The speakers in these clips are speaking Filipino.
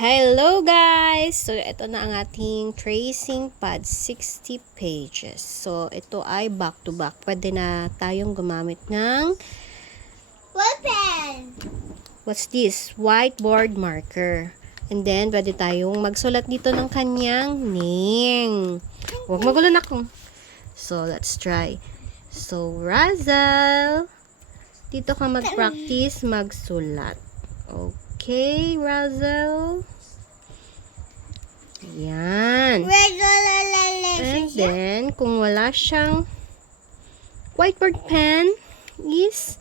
Hello guys! So, ito na ang ating tracing pad, 60 pages. So, ito ay back to back. Pwede na tayong gumamit ng Ball pen. what's this? Whiteboard marker. And then, pwede tayong magsulat dito ng kanyang name. Huwag magulo na ko. So, let's try. So, Razel, dito ka mag-practice magsulat. Okay, Razel. Yan. And then, kung wala siyang whiteboard pen, is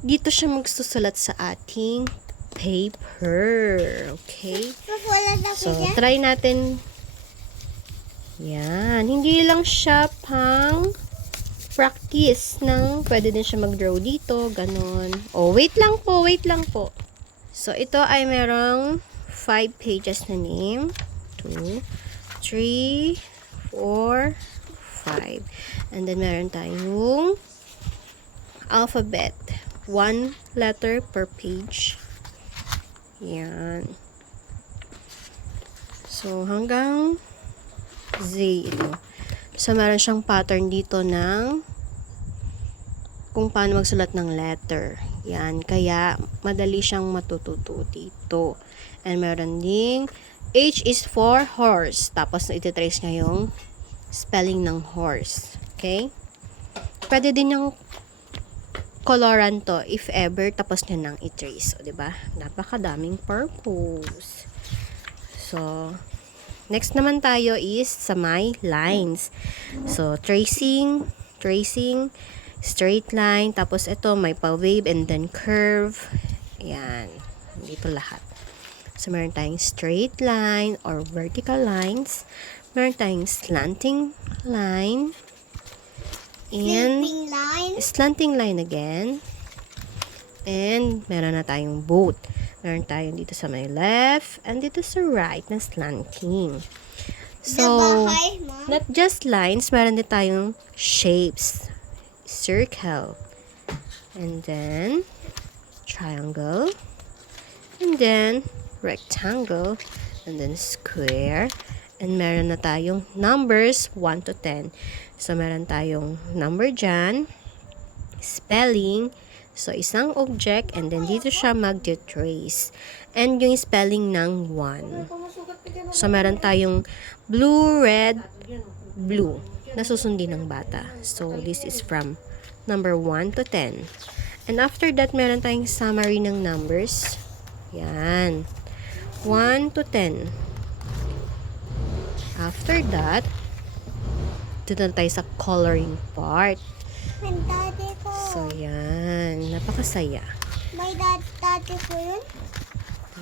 dito siya magsusulat sa ating paper. Okay? So, try natin. Yan. Hindi lang siya pang practice ng pwede din siya mag-draw dito. Ganon. Oh, wait lang po. Wait lang po. So, ito ay merong 5 pages na name. 2, 3, 4, 5. And then, meron tayong alphabet. 1 letter per page. Yan. So, hanggang Z ito. So, meron siyang pattern dito ng kung paano magsulat ng letter. Yan. Kaya, madali siyang matututo dito. And meron ding H is for horse. Tapos, ititrace niya yung spelling ng horse. Okay? Pwede din yung coloran to if ever tapos niya nang i-trace. O, diba? Napakadaming purpose. So, next naman tayo is sa my lines. So, tracing, straight line, tapos ito may pa-wave and then curve. Ayan. Dito lahat. So, meron tayong straight line or vertical lines. Meron tayong slanting line. And slanting line again. And meron na tayong both. Meron tayong dito sa my left and dito sa right na slanting. So, not just lines, meron din tayong shapes. Circle. And then, triangle. And then, rectangle. And then, square. And meron na tayong numbers 1 to 10. So, meron tayong number dyan. Spelling. So, isang object. And then, dito siya mag-trace. And yung spelling ng 1. So, meron tayong blue, red, blue. Nasusundin ng bata. So, this is from number 1 to 10. And after that, meron tayong summary ng numbers. Yan. 1 to 10. After that, dito na tayo sa coloring part. So, yan. Napakasaya. May daddy ko yun?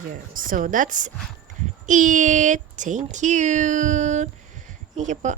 Yan. So, that's it. Thank you. Thank you po.